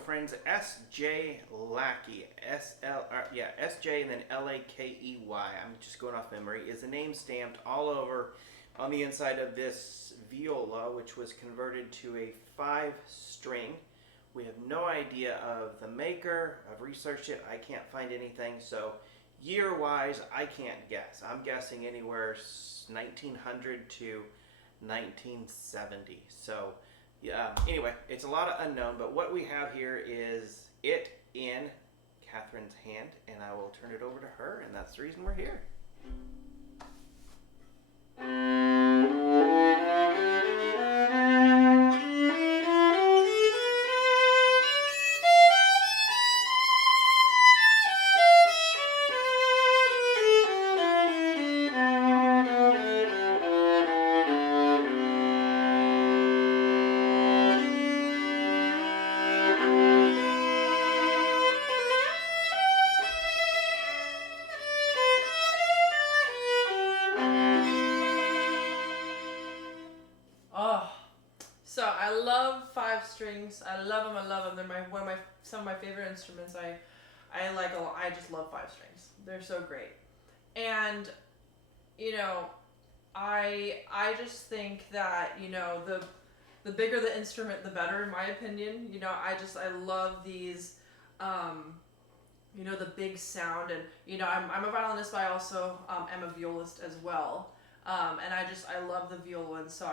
friends, SJ Lakey, SJ and then Lakey. I'm just going off memory. Is the name stamped all over on the inside of this viola, which was converted to a 5-string. We have no idea of the maker. I've researched it. I can't find anything. So year-wise, I can't guess. I'm guessing anywhere 1900 to 1970. So anyway, it's a lot of unknown, but what we have here is it in Catherine's hand, and I will turn it over to her, and that's the reason we're here. So I love 5 strings. I love them. I love them. They're some of my favorite instruments. I like a lot. I just love 5 strings. They're so great. And I just think that the bigger the instrument, the better, in my opinion. I love these. The big sound, and I'm a violinist, but I also am a violist as well. And I love the viola, and so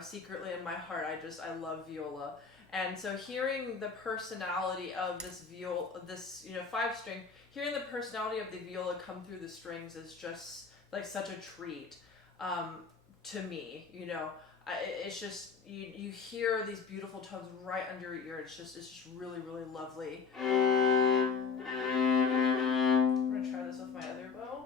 secretly in my heart, I love viola. And so hearing the personality of this viola, this 5-string, hearing the personality of the viola come through the strings is just like such a treat to me. It's just you hear these beautiful tones right under your ear. It's just really, really lovely. I'm gonna try this with my other bow.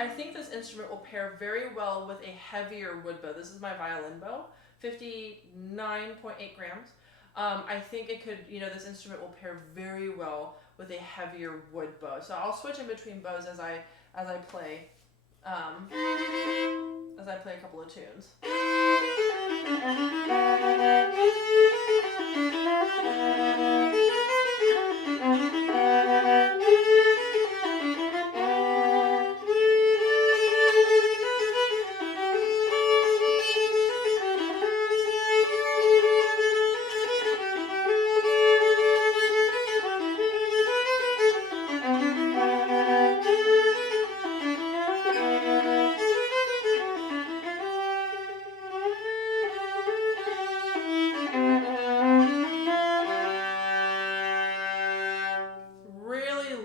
I think this instrument will pair very well with a heavier wood bow. This is my violin bow, 59.8 grams. I think it could, this instrument will pair very well with a heavier wood bow. So I'll switch in between bows as I play a couple of tunes.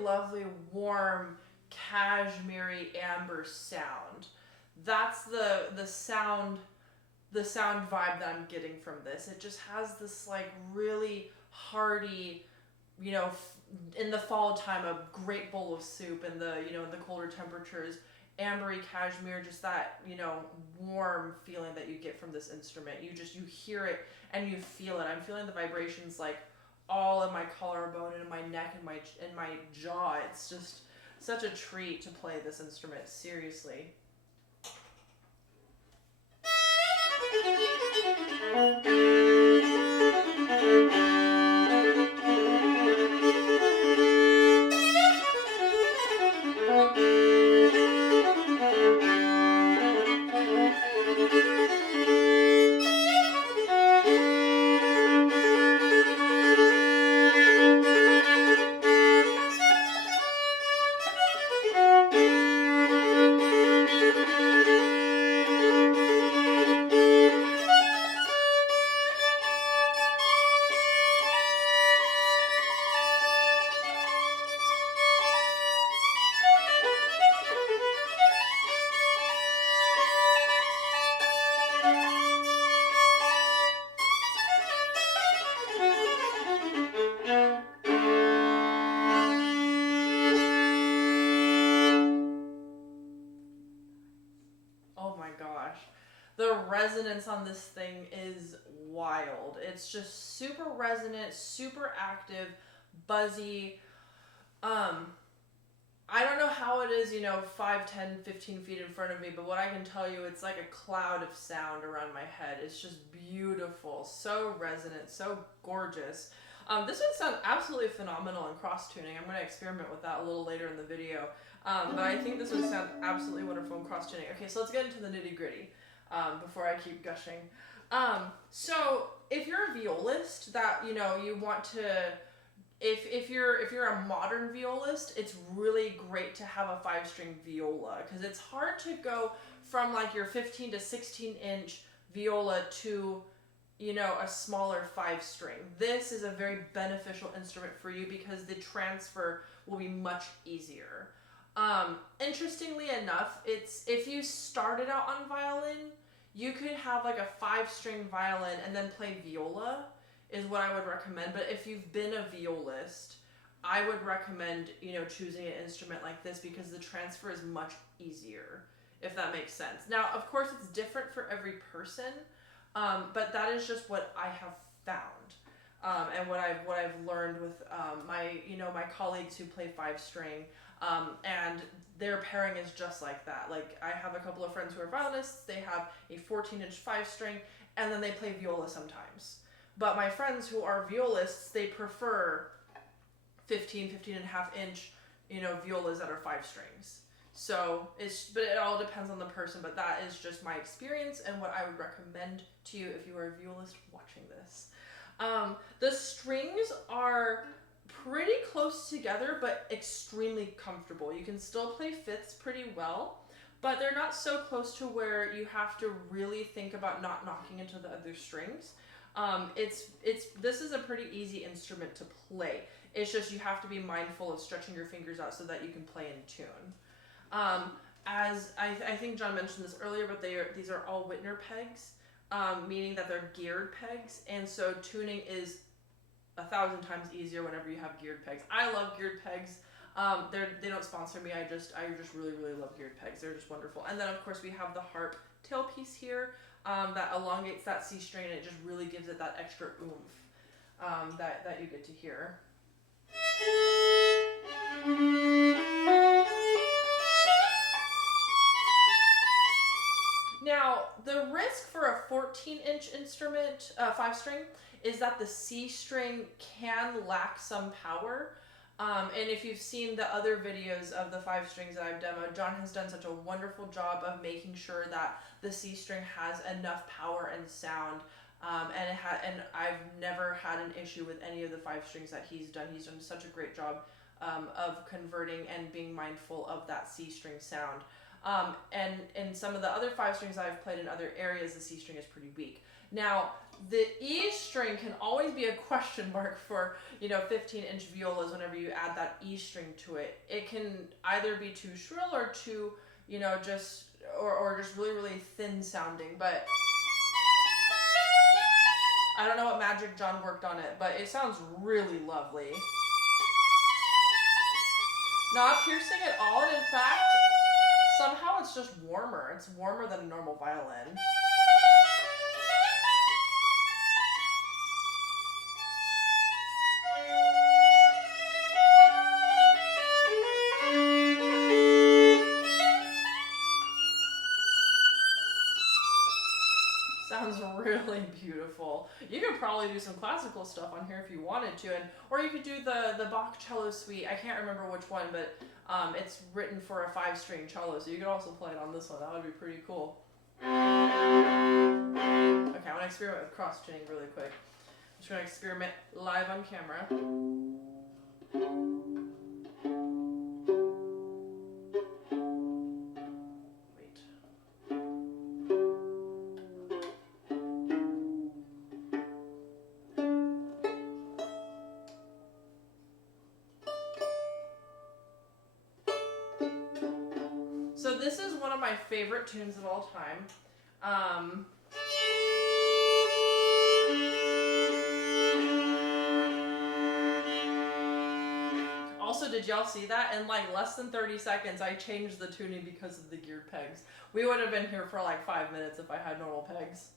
Lovely, warm, cashmere amber sound. That's the sound vibe that I'm getting from this. It just has this like really hearty, in the fall time, a great bowl of soup, and the the colder temperatures, ambery cashmere, just that warm feeling that you get from this instrument. You hear it and you feel it. I'm feeling the vibrations like all in my collarbone and in my neck and my jaw. It's just such a treat to play this instrument, seriously. The resonance on this thing is wild. It's just super resonant, super active, buzzy. I don't know how it is, 5, 10, 15 feet in front of me, but what I can tell you, it's like a cloud of sound around my head. It's just beautiful, so resonant, so gorgeous. This would sound absolutely phenomenal in cross-tuning. I'm going to experiment with that a little later in the video. But I think this would sound absolutely wonderful in cross-tuning. Okay, so let's get into the nitty-gritty before I keep gushing. So if you're a violist that, you want to... If you're a modern violist, it's really great to have a 5-string viola, because it's hard to go from like your 15 to 16 inch viola to a smaller 5-string. This is a very beneficial instrument for you because the transfer will be much easier. Interestingly enough, if you started out on violin, you could have like a 5-string violin and then play viola, is what I would recommend. But if you've been a violist, I would recommend, choosing an instrument like this because the transfer is much easier, if that makes sense. Now, of course, it's different for every person, but that is just what I have found, and what I've learned with my colleagues who play 5-string, and their pairing is just like that. Like, I have a couple of friends who are violinists. They have a 14-inch 5-string, and then they play viola sometimes. But my friends who are violists, they prefer 15 and a half inch, violas that are 5 strings. So but it all depends on the person, but that is just my experience and what I would recommend to you if you are a violist watching this. The strings are pretty close together, but extremely comfortable. You can still play fifths pretty well, but they're not so close to where you have to really think about not knocking into the other strings. This is a pretty easy instrument to play. It's just you have to be mindful of stretching your fingers out so that you can play in tune. As I think John mentioned this earlier, but these are all Whitner pegs, meaning that they're geared pegs, and so tuning is 1,000 times easier whenever you have geared pegs. I love geared pegs. They don't sponsor me. I just really love geared pegs. They're just wonderful. And then of course we have the harp tailpiece here. That elongates that C string, and it just really gives it that extra oomph that you get to hear. Now, the risk for a 14-inch instrument, 5-string, is that the C string can lack some power. And if you've seen the other videos of the 5 strings that I've demoed, John has done such a wonderful job of making sure that the C string has enough power and sound. And I've never had an issue with any of the 5 strings that he's done. He's done such a great job of converting and being mindful of that C string sound. And in some of the other 5 strings I've played in other areas, the C string is pretty weak. Now, the E string can always be a question mark for, 15-inch violas whenever you add that E string to it. It can either be too shrill or too, just really thin sounding. But I don't know what magic John worked on it, but it sounds really lovely. Not piercing at all, and in fact, somehow it's just warmer. It's warmer than a normal violin. Sounds really beautiful. You could probably do some classical stuff on here if you wanted to, or you could do the Bach cello suite. I can't remember which one, but it's written for a 5-string cello, so you could also play it on this one. That would be pretty cool. Okay, I want to experiment with cross-tuning really quick. I'm just going to experiment live on camera. So this is one of my favorite tunes of all time. Also, did y'all see that? In like less than 30 seconds, I changed the tuning because of the geared pegs. We would have been here for like 5 minutes if I had normal pegs.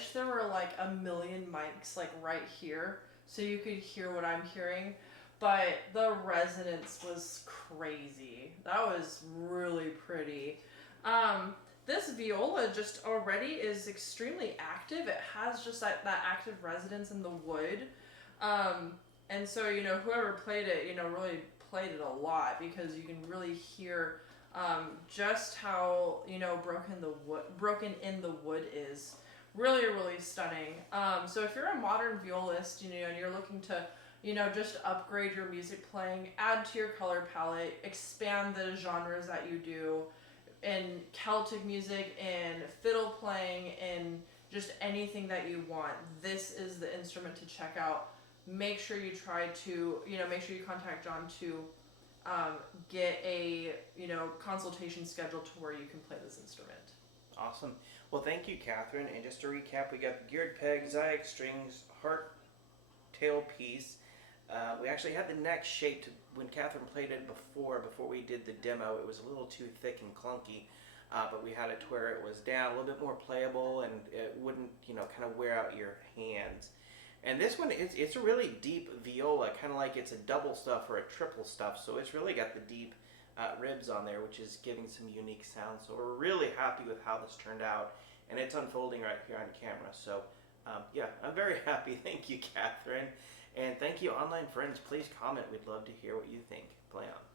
wish there were like a million mics like right here so you could hear what I'm hearing, but the resonance was crazy. That was really pretty. This viola just already is extremely active. It has just that active resonance in the wood. And so, whoever played it, really played it a lot, because you can really hear just how, broken in the wood is. Really, really stunning. So if you're a modern violist, and you're looking to, just upgrade your music playing, add to your color palette, expand the genres that you do in Celtic music, in fiddle playing, in just anything that you want, this is the instrument to check out. Make sure you make sure you contact John to get a, consultation scheduled to where you can play this instrument. Awesome. Well, thank you, Catherine. And just to recap, we got the geared peg, Zayek strings, heart tail piece. We actually had the neck shaped when Catherine played it before we did the demo. It was a little too thick and clunky, but we had it to where it was down, a little bit more playable, and it wouldn't, kind of wear out your hands. And this one, it's a really deep viola, kind of like it's a double stuff or a triple stuff. So it's really got the deep ribs on there, which is giving some unique sound. So we're really happy with how this turned out, and it's unfolding right here on camera. So yeah, I'm very happy. Thank you, Catherine. And thank you, online friends. Please comment. We'd love to hear what you think. Play on.